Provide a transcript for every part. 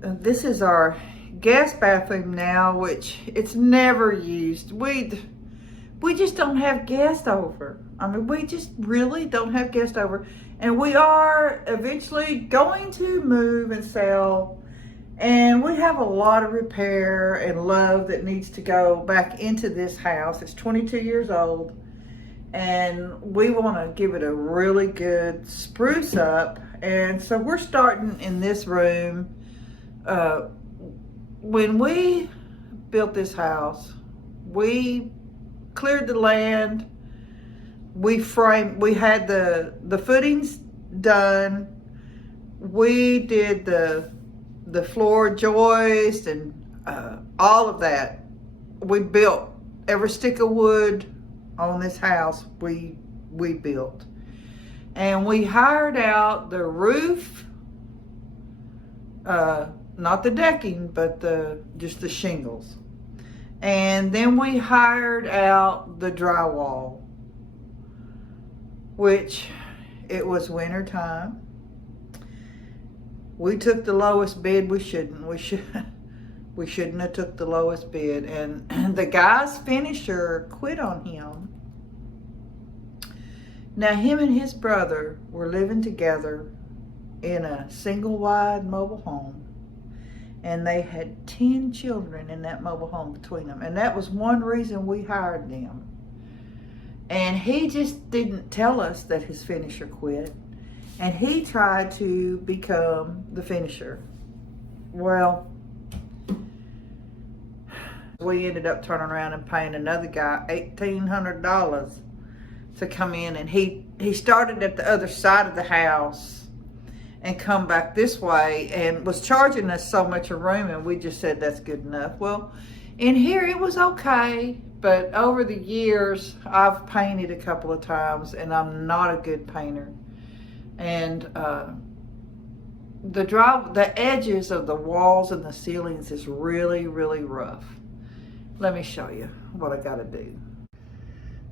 This is our guest bathroom now, which it's never used. We just don't have guests over. I mean, we just really don't have guests over. And we are eventually going to move and sell. And we have a lot of repair and love that needs to go back into this house. It's 22 years old. And we want to give it a really good spruce up. And so we're starting in this room. When we built this house, we cleared the land. We had the footings done. We did the floor joist and all of that. We built every stick of wood on this house. We built, and we hired out the roof, not the decking, but just the shingles. And then we hired out the drywall, which it was winter time. We took the lowest bid. We shouldn't have took the lowest bid. And the guy's finisher quit on him. Now him and his brother were living together in a single wide mobile home. And they had 10 children in that mobile home between them. And that was one reason we hired them. And he just didn't tell us that his finisher quit. And he tried to become the finisher. Well, we ended up turning around and paying another guy $1,800 to come in. And he started at the other side of the house and come back this way and was charging us so much a room, and we just said that's good enough. Well, in here it was okay, but over the years I've painted a couple of times and I'm not a good painter. And the edges of the walls and the ceilings is really, really rough. Let me show you what I gotta do.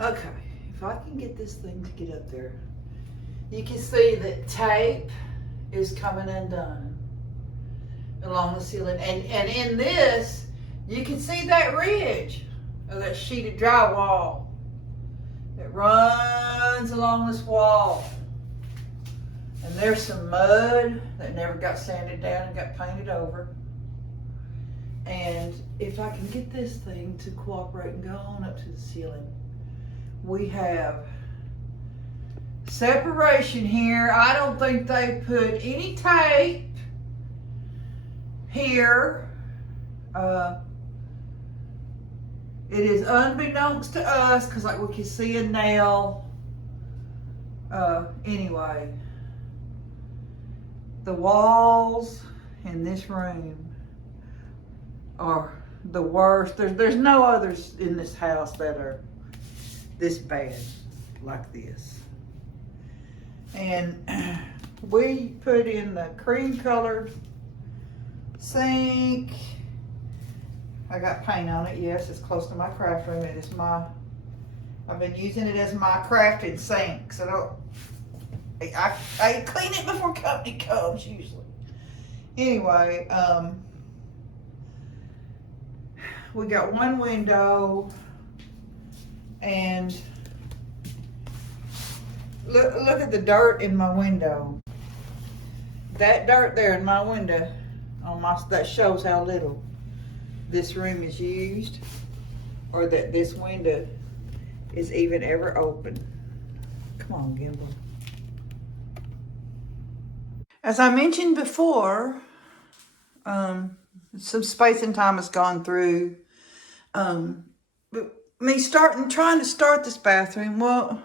Okay, if I can get this thing to get up there, you can see that tape is coming undone along the ceiling. And in this, you can see that ridge of that sheeted drywall that runs along this wall. And there's some mud that never got sanded down and got painted over. And if I can get this thing to cooperate and go on up to the ceiling, we have separation here. I don't think they put any tape here. It is unbeknownst to us because like we can see a nail. Anyway, the walls in this room are the worst. There's no others in this house that are this bad like this. And we put in the cream colored sink. I got paint on it. Yes, it's close to my craft room. It is I've been using it as my crafting sink. So I clean it before company comes usually. Anyway, we got one window, and look at the dirt in my window. That dirt there in my window that shows how little this room is used, or that this window is even ever open. Come on, Gimbal. As I mentioned before, some space and time has gone through. Me trying to start this bathroom. Well,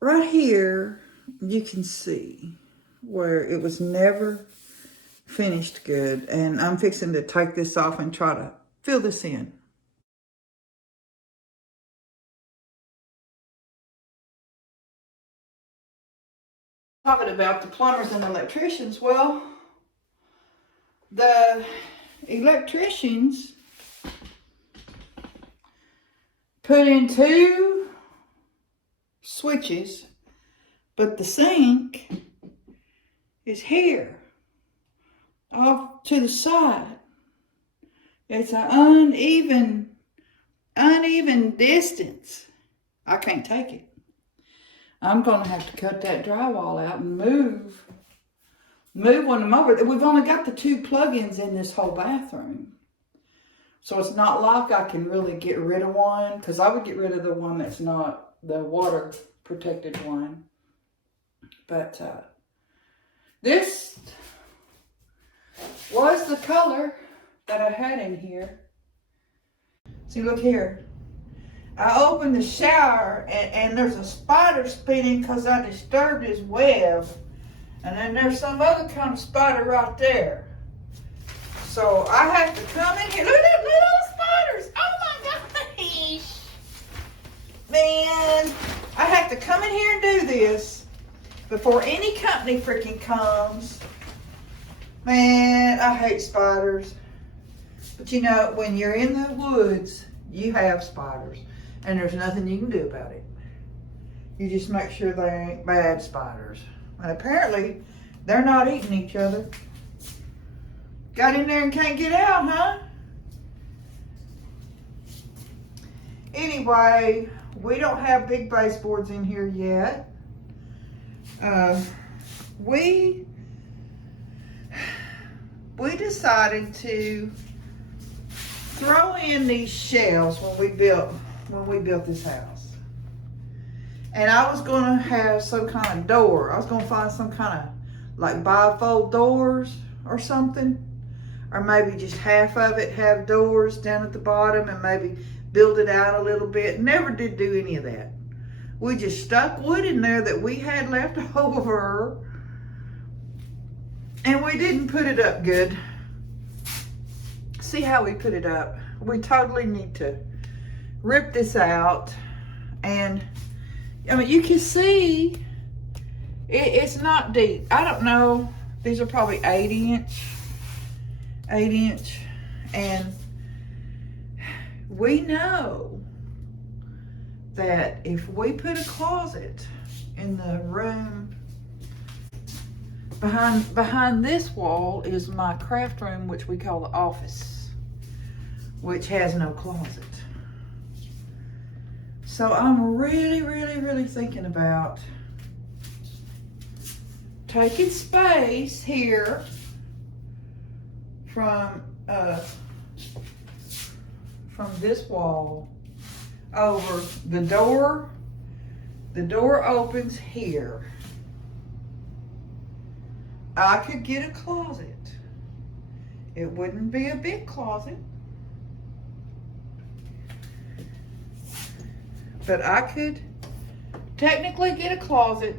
right here, you can see where it was never finished good. And I'm fixing to take this off and try to fill this in. Talking about the plumbers and electricians. Well, the electricians put in 2 switches, but the sink is here. off to the side. It's an uneven distance. I can't take it. I'm gonna have to cut that drywall out and move one of them over. We've only got the 2 plug-ins in this whole bathroom. So it's not like I can really get rid of one, because I would get rid of the one that's not the water protected one. But this was the color that I had in here. See, look here. I opened the shower and there's a spider spinning because I disturbed his web. And then there's some other kind of spider right there. So I have to come in here. Look at those spiders. Oh my gosh. Man, I have to come in here and do this before any company freaking comes. Man, I hate spiders. But you know, when you're in the woods, you have spiders. And there's nothing you can do about it. You just make sure they ain't bad spiders. And apparently, they're not eating each other. Got in there and can't get out, huh? Anyway, we don't have big baseboards in here yet. We decided to throw in these shelves when we built this house. And I was gonna have some kind of door. I was gonna find some kind of like bifold doors or something. Or maybe just half of it have doors down at the bottom and maybe build it out a little bit. Never did do any of that. We just stuck wood in there that we had left over. And we didn't put it up good. See how we put it up. We totally need to rip this out. And I mean, you can see it's not deep. I don't know. These are probably 8 inch. And we know that if we put a closet in the room behind this wall is my craft room, which we call the office, which has no closet. So I'm really thinking about taking space here from this wall over the door. The door opens here. I could get a closet. It wouldn't be a big closet, but I could technically get a closet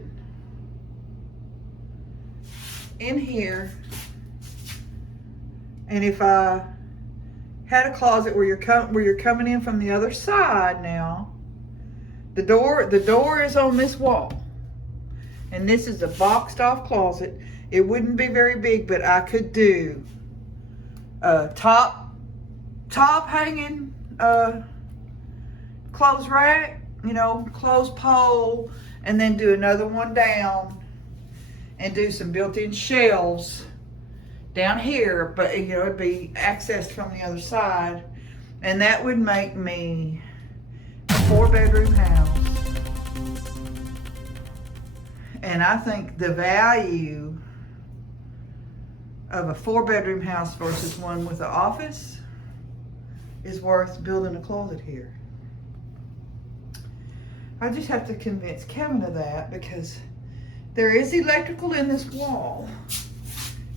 in here. And if I had a closet where you're coming in from the other side now, the door is on this wall, and this is a boxed off closet. It wouldn't be very big, but I could do a top hanging clothes rack, clothes pole, and then do another one down and do some built-in shelves down here, but it'd be accessed from the other side, and that would make me a 4-bedroom house. And I think the value of a 4-bedroom house versus one with an office is worth building a closet here. I just have to convince Kevin of that, because there is electrical in this wall.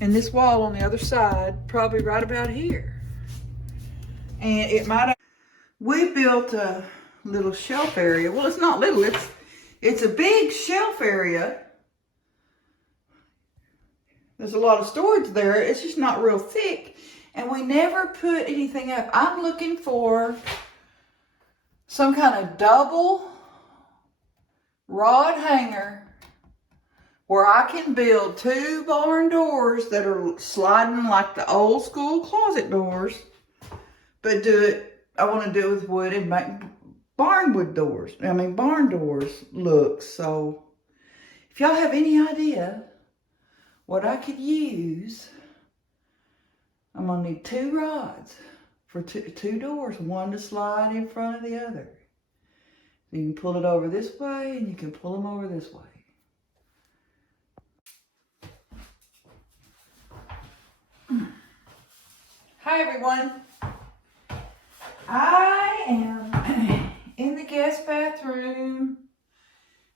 And this wall on the other side, probably right about here. And it might have... We built a little shelf area. Well, it's not little, it's a big shelf area. There's a lot of storage there. It's just not real thick. And we never put anything up. I'm looking for some kind of double rod hanger where I can build 2 barn doors that are sliding like the old school closet doors, but I want to do it with wood and make barn doors look. So if y'all have any idea what I could use I'm gonna need 2 rods for two doors, one to slide in front of the other. You can pull it over this way and you can pull them over this way. Hi everyone. I am in the guest bathroom.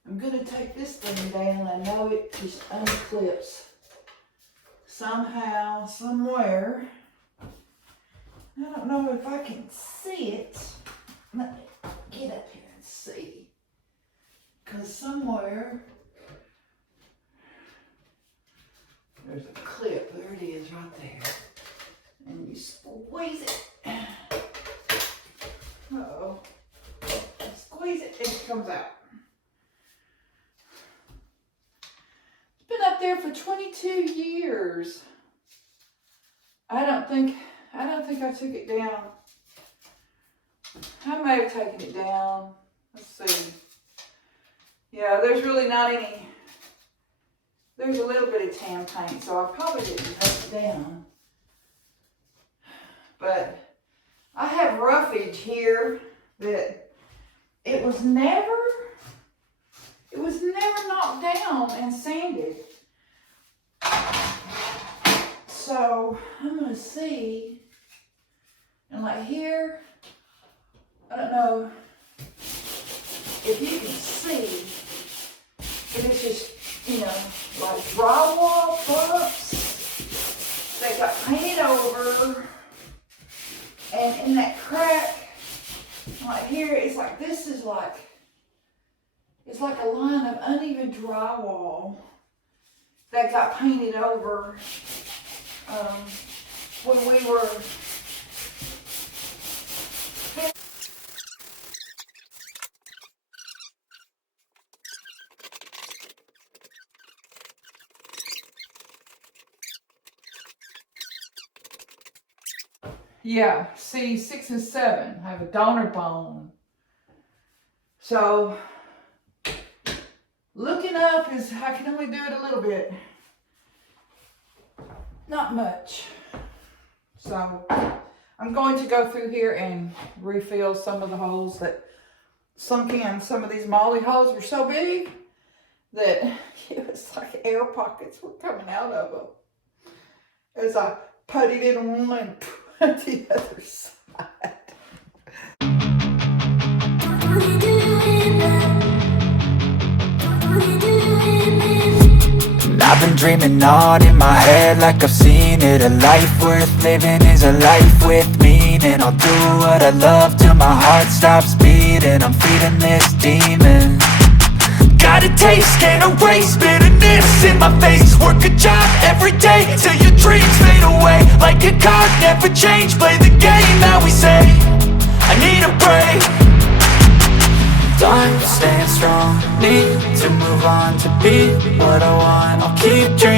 I'm gonna take this thing down. I know it just unclips somehow, somewhere. I don't know if I can see it. Let me get up here and see. Because somewhere there's a clip. There it is right there. And you squeeze it. Uh-oh. Squeeze it and it comes out. It's been up there for 22 years. I don't think I took it down. I may have taken it down. Let's see. Yeah, there's really not any. There's a little bit of tan paint, so I probably didn't take it down. But I have roughage here that it was never knocked down and sanded. So I'm gonna see, and like here, I don't know if you can see, but it's just, you know, like drywall bumps that got painted over, and in that crack, like here, it's like, this is like, it's like a line of uneven drywall that got painted over when we were yeah, see, 6 and 7 have a donor bone. So looking up is, I can only do it a little bit. Not much. So I'm going to go through here and refill some of the holes that sunk in. Some of these molly holes were so big that it was like air pockets were coming out of them. As I puttied it on and put the other side. I've been dreaming on in my head like I've seen it. A life worth living is a life with meaning. I'll do what I love till my heart stops beating. I'm feeding this demon. Got a taste, can't erase bitterness in my face. Work a job every day till your dreams fade away. Like a card, never change, play the game that we say. I need a break. Time to stand strong, need to move on to be what I want. I'll keep dreaming.